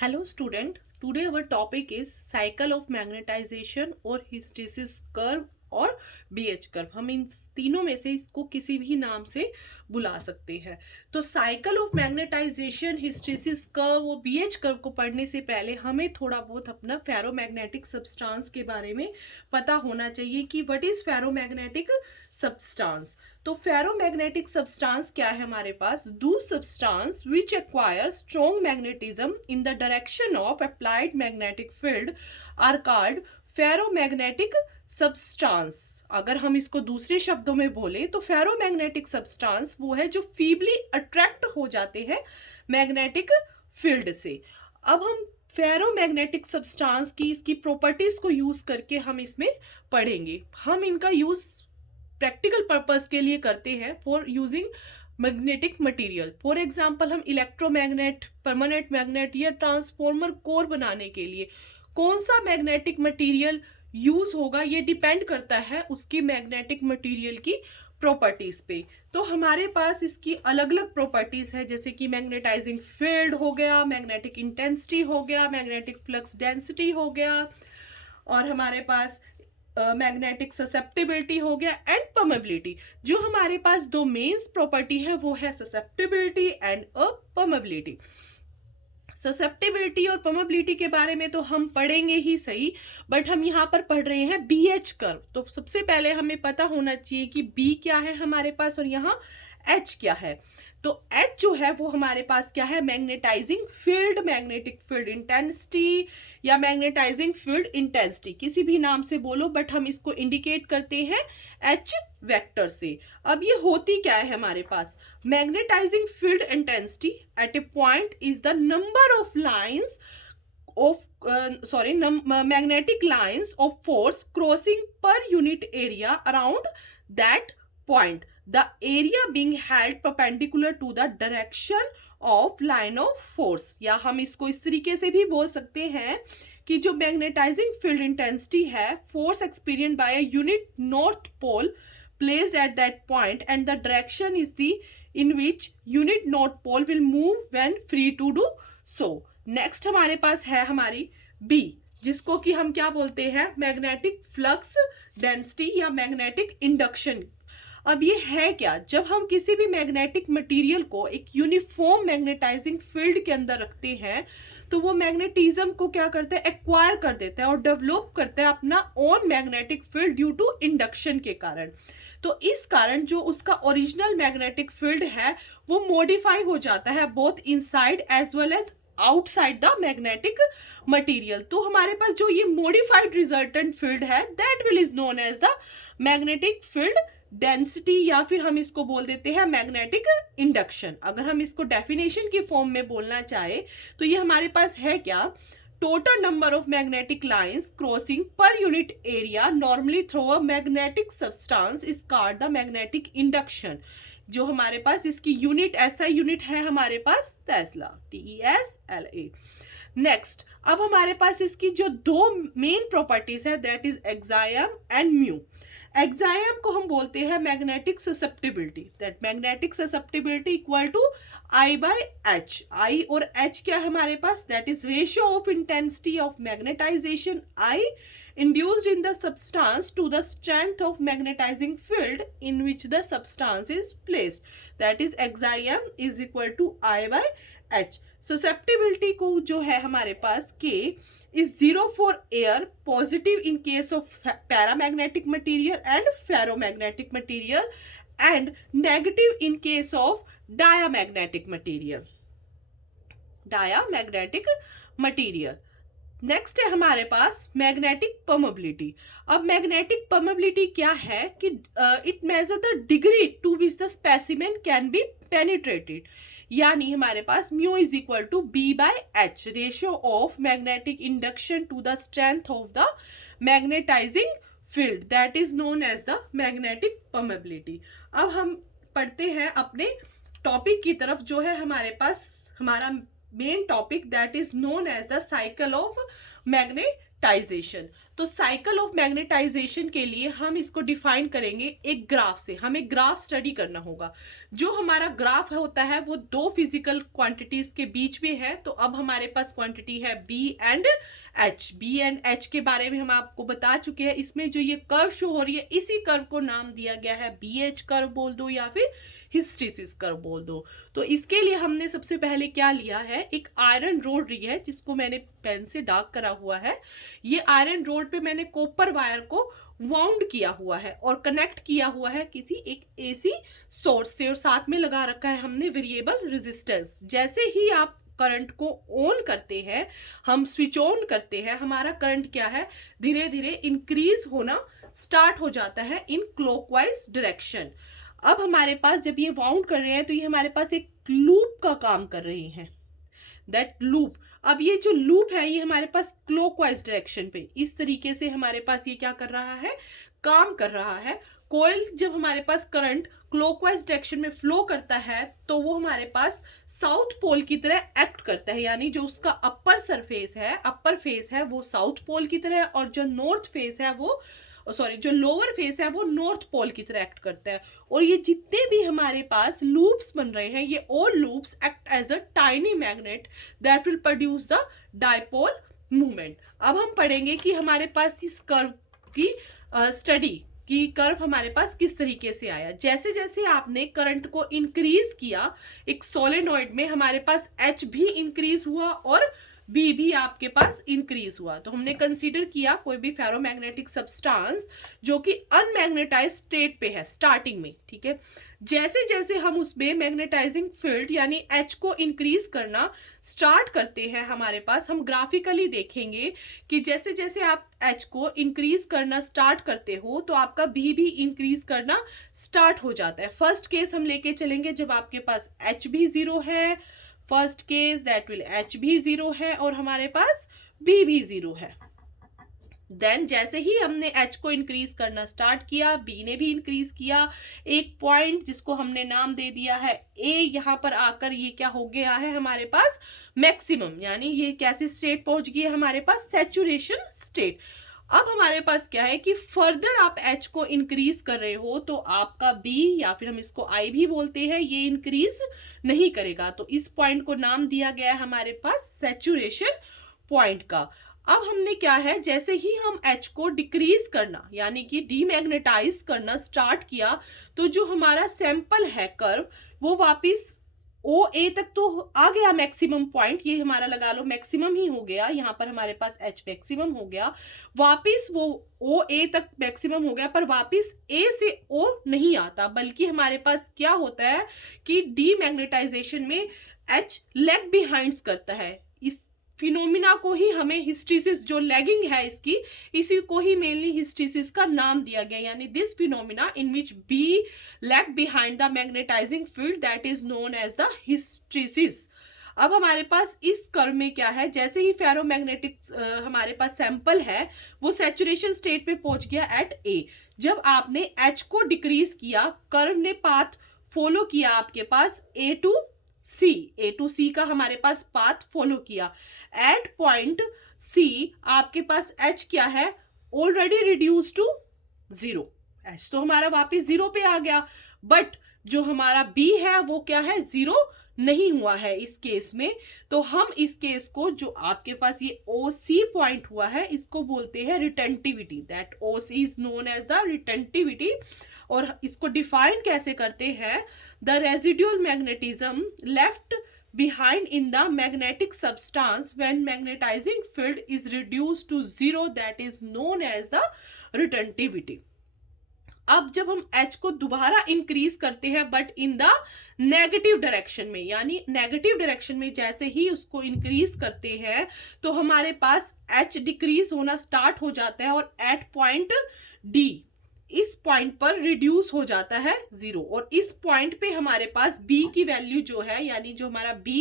Hello student, today our topic is cycle of magnetization और hysteresis curve और BH curve. हम इन तीनों में से इसको किसी भी नाम से बुला सकते हैं। तो cycle of magnetisation, hysteresis curve और BH कर्व को पढ़ने से पहले हमें थोड़ा बहुत अपना फेरोमैग्नेटिक सब्सटेंस के बारे में पता होना चाहिए कि व्हाट इज फेरोमैग्नेटिक सब्सटेंस। तो फेरोमैग्नेटिक सब्सटेंस क्या है हमारे पास? दो substance which acquire strong magnetism in the direction of applied magnetic field are called ferromagnetic substance. अगर हम इसको दूसरे शब्दों में बोले तो फेरोमैग्नेटिक सब्सटेंस वो है जो फीबली अट्रैक्ट हो जाते हैं मैग्नेटिक फील्ड से। अब हम फेरोमैग्नेटिक सब्सटेंस की इसकी प्रॉपर्टीज को यूज करके हम इसमें पढ़ेंगे। हम इनका यूज प्रैक्टिकल पर्पस के लिए करते हैं for using magnetic material. For example हम इलेक्ट्रोमैग्नेट, परमानेंट मैग्नेट या ट्रांसफॉर्मर कोर बनाने के लिए कौन सा मैग्नेटिक मटेरियल यूज होगा ये डिपेंड करता है उसकी मैग्नेटिक मटेरियल की प्रॉपर्टीज पे। तो हमारे पास इसकी अलग अलग प्रॉपर्टीज है, जैसे कि मैग्नेटाइजिंग फील्ड हो गया, मैग्नेटिक इंटेंसिटी हो गया, मैग्नेटिक फ्लक्स डेंसिटी हो गया, और हमारे पास मैग्नेटिक ससेप्टिबिलिटी हो गया एंड परमेबिलिटी। जो हमारे पास दो मेंस प्रॉपर्टी है वो है ससेप्टिबिलिटी एंड परमेबिलिटी। ससेप्टिबिलिटी और परमेबिलिटी के बारे में तो हम पढ़ेंगे ही सही, बट हम यहाँ पर पढ़ रहे हैं BH कर्व। तो सबसे पहले हमें पता होना चाहिए कि B क्या है हमारे पास और यहाँ H क्या है। तो H जो है वो हमारे पास क्या है? Magnetising field, magnetic field intensity या मैग्नेटाइजिंग फील्ड इंटेंसिटी, किसी भी नाम से बोलो, बट हम इसको इंडिकेट करते हैं H वेक्टर से। अब ये होती क्या है हमारे पास? Magnetising field intensity at a point is the number of lines of magnetic lines of force crossing per unit area around that point, the area being held perpendicular to the direction of line of force। या हम इसको इस तरीके से भी बोल सकते हैं कि जो मैग्नेटाइजिंग फील्ड इंटेंसिटी है, force experience by a unit north pole placed at that point and the direction is the in which unit north pole will move when free to do so। Next हमारे पास है हमारी B, जिसको कि हम क्या बोलते हैं? मैग्नेटिक फ्लक्स डेंसिटी या मैग्नेटिक इंडक्शन। अब ये है क्या? जब हम किसी भी मैग्नेटिक मटेरियल को एक यूनिफॉर्म मैग्नेटाइजिंग फील्ड के अंदर रखते हैं तो वो मैग्नेटिज्म को क्या करते हैं? एक्वायर कर देता है और डेवलप करता है अपना own magnetic field due to induction के कारण। तो इस कारण जो उसका ओरिजिनल मैग्नेटिक फील्ड है वो मॉडिफाई हो जाता है both inside as well as outside the magnetic material. तो हमारे पास जो ये मॉडिफाइड रिजल्टेंट फील्ड है that will is known as the magnetic field density, या फिर हम इसको बोल देते हैं मैग्नेटिक इंडक्शन। अगर हम इसको डेफिनेशन की फॉर्म में बोलना चाहे तो ये हमारे पास है क्या? Total number of magnetic lines crossing per unit area normally through a magnetic substance is called the magnetic induction. जो हमारे पास इसकी यूनिट, ऐसा यूनिट है हमारे पास टेस्ला, TESLA। नेक्स्ट, अब हमारे पास इसकी जो दो मेन प्रॉपर्टीज है दैट इज एक्साइम एंड म्यू। एक्साइम को हम बोलते हैं magnetic susceptibility, that magnetic susceptibility equal to I/H। I और H क्या है हमारे पास? That is ratio of intensity of magnetisation I induced in the substance to the strength of magnetizing field in which the substance is placed, that is exim is equal to I/H। susceptibility को जो है हमारे पास K is 0 for air, positive in case of paramagnetic material and ferromagnetic material and negative in case of diamagnetic material। Next है हमारे पास magnetic permeability. अब magnetic permeability क्या है कि it measure the degree to which the specimen can be penetrated, यानी हमारे पास mu is equal to B/H, ratio of magnetic induction to the strength of the magnetising field, that is known as the magnetic permeability. अब हम पढ़ते हैं अपने topic की तरफ, जो है हमारे पास हमारा main topic that is known as the cycle of magnetism. Magnetisation. तो साइकिल ऑफ मैग्नेटाइजेशन के लिए हम इसको डिफाइन करेंगे एक ग्राफ से। हमें ग्राफ स्टडी करना होगा। जो हमारा ग्राफ होता है वो दो फिजिकल क्वांटिटीज के बीच में है। तो अब हमारे पास क्वांटिटी है B and H. B and H के बारे में हम आपको बता चुके हैं। इसमें जो ये कर्व शो हो रही है, इसी कर्व को नाम दिया गया है बी एच कर्व बोल दो या फिर हिस्टेरिसिस कर्व बोल दो। तो इसके लिए हमने सबसे पहले क्या लिया है, एक आयरन रोड ली है जिसको मैंने पेन से डार्क करा हुआ है। ये आयरन रोड पे मैंने कॉपर वायर को वाउंड किया हुआ है और कनेक्ट किया हुआ है किसी एक एसी सोर्स से, और साथ में लगा रखा है हमने वेरिएबल रेजिस्टेंस। जैसे ही आप करंट को ऑन करते हैं, हम स्विच ऑन करते हैं, हमारा करंट क्या है, धीरे धीरे इंक्रीज होना स्टार्ट हो जाता है इन क्लॉकवाइज डायरेक्शन। अब हमारे पास जब ये वाउंड कर रहे हैं तो ये हमारे पास एक लूप का काम कर रहे हैं, दैट लूप। अब ये जो लूप है ये हमारे पास क्लॉकवाइज डायरेक्शन पे इस तरीके से हमारे पास ये क्या कर रहा है, काम कर रहा है। कोयल जब हमारे पास करंट क्लॉकवाइज डायरेक्शन में फ्लो करता है तो वो हमारे पास साउथ पोल की तरह एक्ट करता है, यानी जो उसका अपर सरफेस है, अपर फेस है वो साउथ पोल की तरह, और जो नॉर्थ फेस है वो जो लोअर फेस है वो नॉर्थ पोल की तरह एक्ट करता है। और ये जितने भी हमारे पास लूप्स बन रहे हैं, ये all loops act as a tiny magnet that will produce the dipole movement. अब हम पढ़ेंगे कि हमारे पास इस कर्व की स्टडी कि कर्व हमारे पास किस तरीके से आया। जैसे जैसे आपने करंट को इंक्रीज किया एक सोलेनॉइड में, हमारे पास एच भी इंक्रीज हुआ और बी भी आपके पास इंक्रीज हुआ। तो हमने कंसीडर किया कोई भी फेरोमैग्नेटिक सब्सटेंस जो कि अनमैग्नेटाइज स्टेट पे है स्टार्टिंग में, ठीक है। जैसे जैसे हम उसमें मैग्नेटाइजिंग फील्ड यानी एच को इंक्रीज करना स्टार्ट करते हैं, हमारे पास हम ग्राफिकली देखेंगे कि जैसे जैसे आप एच को इंक्रीज करना स्टार्ट करते हो तो आपका बी भी इंक्रीज करना स्टार्ट हो जाता है। फर्स्ट केस हम लेके चलेंगे जब आपके पास एच भी 0 है, first case that will H भी 0 है और हमारे पास बी भी 0 है। देन जैसे ही हमने एच को इंक्रीज करना स्टार्ट किया, बी ने भी इंक्रीज किया एक पॉइंट जिसको हमने नाम दे दिया है ए। यहाँ पर आकर ये क्या हो गया है हमारे पास मैक्सिमम, यानी ये कैसी स्टेट पहुंच गई है हमारे पास, सैचुरेशन स्टेट। अब हमारे पास क्या है कि फर्दर आप एच को इंक्रीज कर रहे हो तो आपका बी या फिर हम इसको आई भी बोलते हैं, ये इंक्रीज नहीं करेगा। तो इस पॉइंट को नाम दिया गया है हमारे पास सैचुरेशन पॉइंट का। अब हमने क्या है, जैसे ही हम एच को डिक्रीज करना यानी कि डीमैग्नेटाइज करना स्टार्ट किया तो जो हमारा सैंपल है कर्व वो वापिस ओ ए तक तो आ गया मैक्सिमम पॉइंट, ये हमारा लगा लो मैक्सिमम ही हो गया। यहाँ पर हमारे पास एच मैक्सिमम हो गया, वापिस वो ओ ए तक मैक्सिमम हो गया, पर वापिस ए से ओ नहीं आता, बल्कि हमारे पास क्या होता है कि डीमैग्नेटाइजेशन में एच लैग बिहाइंड करता है। इस फिनोमिना को ही हमें हिस्टेरिसिस, जो लैगिंग है इसकी, इसी को ही मेनली हिस्टेरिसिस का नाम दिया गया, यानी this phenomena in which B lag behind the magnetising field that is known as the hysteresis. अब हमारे पास इस कर्व में क्या है, जैसे ही फेरोमैग्नेटिक हमारे पास सैंपल है वो सैचुरेशन स्टेट पे पहुंच गया एट ए। जब आपने एच को डिक्रीज किया, कर्व ने पाथ फॉलो किया आपके पास ए टू सी का हमारे पास पाथ फॉलो किया। एट पॉइंट सी आपके पास एच क्या है, ऑलरेडी रिड्यूस टू 0। एच तो हमारा वापस 0 पे आ गया, बट जो हमारा बी है वो क्या है, 0 नहीं हुआ है इस केस में। तो हम इस केस को, जो आपके पास ये ओ सी पॉइंट हुआ है, इसको बोलते हैं retentivity, that O C is known as the retentivity. और इसको डिफाइन कैसे करते हैं, the residual magnetism left behind in the magnetic substance when magnetizing field is reduced to 0 that is known as the retentivity। अब जब हम H को दोबारा इंक्रीज करते हैं but in the negative direction में, यानी नेगेटिव डायरेक्शन में जैसे ही उसको इंक्रीज करते हैं तो हमारे पास H डिक्रीज होना स्टार्ट हो जाता है और एट पॉइंट D इस पॉइंट पर रिड्यूस हो जाता है 0। और इस पॉइंट पे हमारे पास B की वैल्यू जो है, यानी जो हमारा B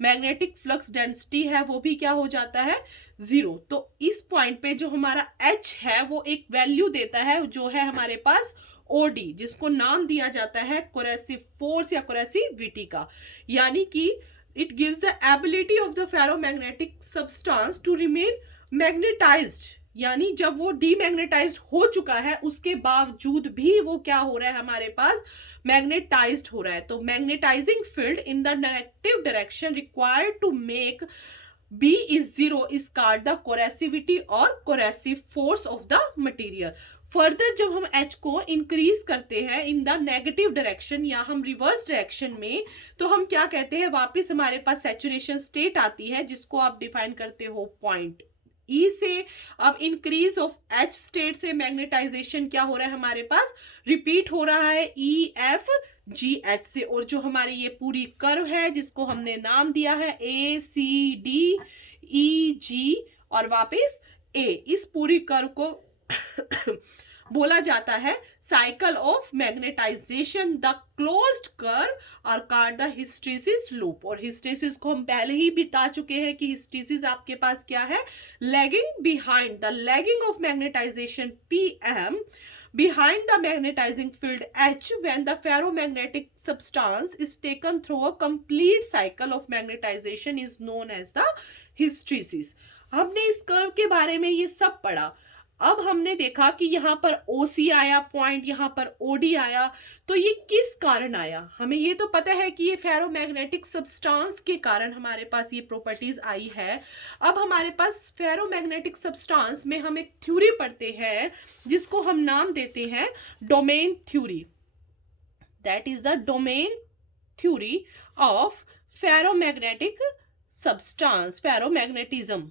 मैग्नेटिक फ्लक्स डेंसिटी है, वो भी क्या हो जाता है 0। तो इस पॉइंट पे जो हमारा H है वो एक वैल्यू देता है जो है हमारे पास OD, जिसको नाम दिया जाता है कोरेसिव फोर्स या कोरेसिविटी का, यानी कि it gives the ability of the ferromagnetic substance to remain magnetised, यानी जब वो डीमैग्नेटाइज्ड हो चुका है उसके बावजूद भी वो क्या हो रहा है हमारे पास, मैग्नेटाइज्ड हो रहा है। तो magnetising field in the negative direction required to make B is 0 is called the corrosivity or corrosive force of the material। Further जब हम H को इंक्रीज करते हैं इन द नेगेटिव डायरेक्शन या हम रिवर्स डायरेक्शन में, तो हम क्या कहते हैं, वापस हमारे पास सैचुरेशन स्टेट आती है जिसको आप डिफाइन करते हो पॉइंट E से। अब इंक्रीज ऑफ H स्टेट से मैग्नेटाइजेशन क्या हो रहा है हमारे पास, रिपीट हो रहा है EFGH से। और जो हमारी ये पूरी कर्व है जिसको हमने नाम दिया है ACDEG और वापस A, इस पूरी कर्व को बोला जाता है cycle of magnetisation. The closed curve और कॉल्ड द हिस्टेरिसिस लूप। और हिस्टेरिसिस को हम पहले ही बता चुके हैं कि हिस्टेरिसिस आपके पास क्या है, lagging behind the lagging of magnetization PM behind the magnetizing field H when the ferromagnetic substance is taken through a complete cycle of magnetization is known as the hysteresis। हमने इस कर्व के बारे में ये सब पढ़ा। अब हमने देखा कि यहाँ पर OC आया पॉइंट, यहाँ पर OD आया, तो ये किस कारण आया, हमें ये तो पता है कि ये फेरोमैग्नेटिक सब्सटेंस के कारण हमारे पास ये प्रॉपर्टीज आई है। अब हमारे पास फेरोमैग्नेटिक सब्सटेंस में हम एक थ्योरी पढ़ते हैं जिसको हम नाम देते हैं domain theory. That is the domain theory of ferromagnetic substance, ferromagnetism.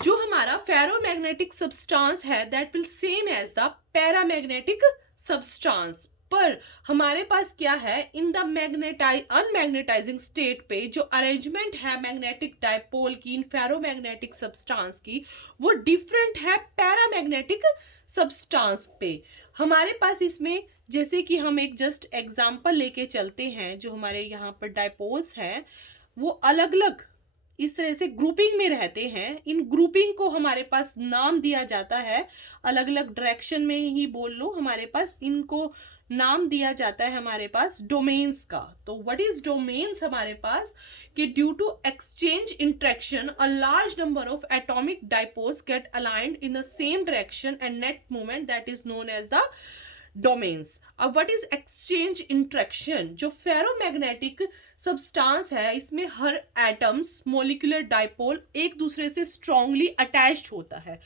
जो हमारा फेरोमैग्नेटिक सब्सटेंस है that will same as the paramagnetic substance, पर हमारे पास क्या है, इन द अनमैग्नेटाइजिंग स्टेट पे जो अरेंजमेंट है मैग्नेटिक डायपोल की इन फेरोमैग्नेटिक सब्सटेंस की, वो डिफरेंट है पैरामैग्नेटिक सब्सटेंस पे। हमारे पास इसमें जैसे कि हम एक जस्ट एग्जांपल लेके चलते हैं, जो हमारे यहाँ पर डायपोल्स हैं वो अलग अलग इस तरह से ग्रुपिंग में रहते हैं। इन ग्रुपिंग को हमारे पास नाम दिया जाता है, अलग अलग डायरेक्शन में ही बोल लो, हमारे पास इनको नाम दिया जाता है हमारे पास डोमेन्स का। तो व्हाट इज डोमेन्स हमारे पास, कि due to exchange interaction a large number of atomic dipoles get aligned in the same direction and net movement that is known as the domains. अब व्हाट इज एक्सचेंज इंटरेक्शन, जो ferromagnetic substance है इसमें हर atoms molecular dipole एक दूसरे से strongly attached होता है।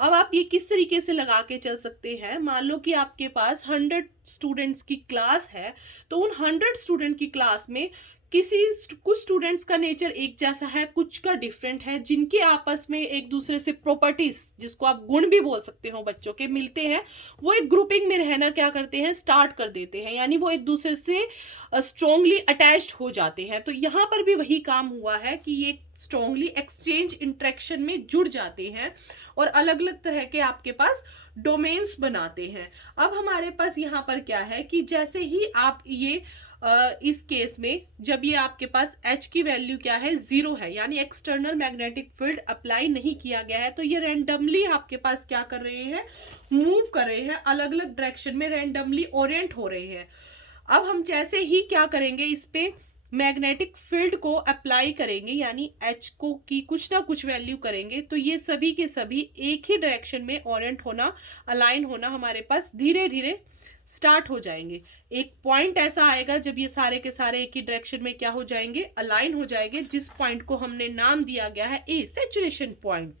अब आप ये किस तरीके से लगा के चल सकते हैं, मान लो कि आपके पास 100 स्टूडेंट्स की क्लास है, तो उन 100 स्टूडेंट की क्लास में कुछ स्टूडेंट्स का नेचर एक जैसा है, कुछ का डिफरेंट है, जिनके आपस में एक दूसरे से प्रॉपर्टीज, जिसको आप गुण भी बोल सकते हो बच्चों के, मिलते हैं, वो एक ग्रुपिंग में रहना क्या करते हैं, स्टार्ट कर देते हैं, यानी वो एक दूसरे से स्ट्रांगली अटैच्ड हो जाते हैं। तो यहाँ पर भी वही काम हुआ है कि ये स्ट्रांगली एक्सचेंज इंटरेक्शन में जुड़ जाते हैं और अलग अलग तरह के आपके पास डोमेन्स बनाते हैं। अब हमारे पास यहाँ पर क्या है कि जैसे ही आप ये इस केस में जब ये आपके पास H की वैल्यू क्या है, 0 है, यानी एक्सटर्नल मैग्नेटिक फील्ड अप्लाई नहीं किया गया है, तो ये रैंडमली आपके पास क्या कर रहे हैं, मूव कर रहे हैं, अलग अलग डायरेक्शन में रैंडमली ओरिएंट हो रहे हैं। अब हम जैसे ही क्या करेंगे, इस पे मैग्नेटिक फील्ड को अप्लाई करेंगे, यानी H को की कुछ ना कुछ वैल्यू करेंगे, तो ये सभी के सभी एक ही डायरेक्शन में ओरिएंट होना, अलाइन होना हमारे पास धीरे धीरे स्टार्ट हो जाएंगे। एक पॉइंट ऐसा आएगा जब ये सारे के सारे एक ही डायरेक्शन में क्या हो जाएंगे, अलाइन हो जाएंगे, जिस पॉइंट को हमने नाम दिया गया है ए, सैचुरेशन पॉइंट।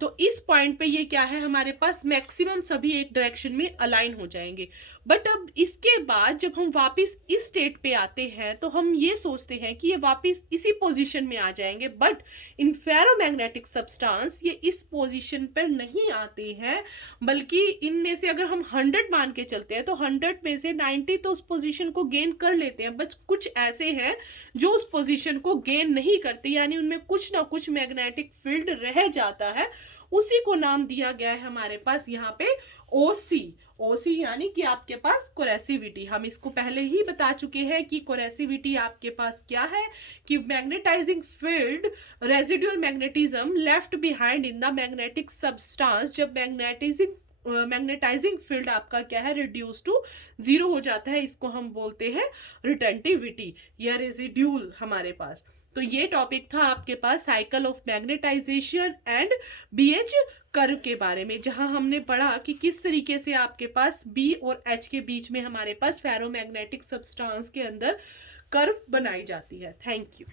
तो इस पॉइंट पे ये क्या है, हमारे पास मैक्सिमम सभी एक डायरेक्शन में अलाइन हो जाएंगे। बट अब इसके बाद जब हम वापस इस स्टेट पे आते हैं तो हम ये सोचते हैं कि ये वापस इसी पोजीशन में आ जाएंगे, बट इन फेरोमैग्नेटिक सब्सटेंस ये इस पोजीशन पर नहीं आते हैं, बल्कि इनमें से अगर हम 100 मान के चलते हैं तो 100 में से 90 तो उस पोजीशन को गेन कर लेते हैं, बट कुछ ऐसे हैं जो उस पोजीशन को गेन नहीं करते, यानी उनमें कुछ ना कुछ मैग्नेटिक फील्ड रह जाता है। उसी को नाम दिया गया है हमारे पास यहाँ पे OC। OC यानी कि आपके पास कोरेसिविटी। हम इसको पहले ही बता चुके हैं कि कोरेसिविटी आपके पास क्या है, कि magnetising field residual magnetism left behind in the magnetic substance, जब मैग्नेटाइजिंग फील्ड आपका क्या है, रिड्यूस टू 0 हो जाता है, इसको हम बोलते हैं रिटेंटिविटी या रेजिड्यूल हमारे पास। तो ये टॉपिक था आपके पास cycle of magnetisation and BH curve के बारे में, जहां हमने पढ़ा कि किस तरीके से आपके पास बी और एच के बीच में हमारे पास फेरोमैग्नेटिक सब्सटेंस के अंदर कर्व बनाई जाती है। Thank you.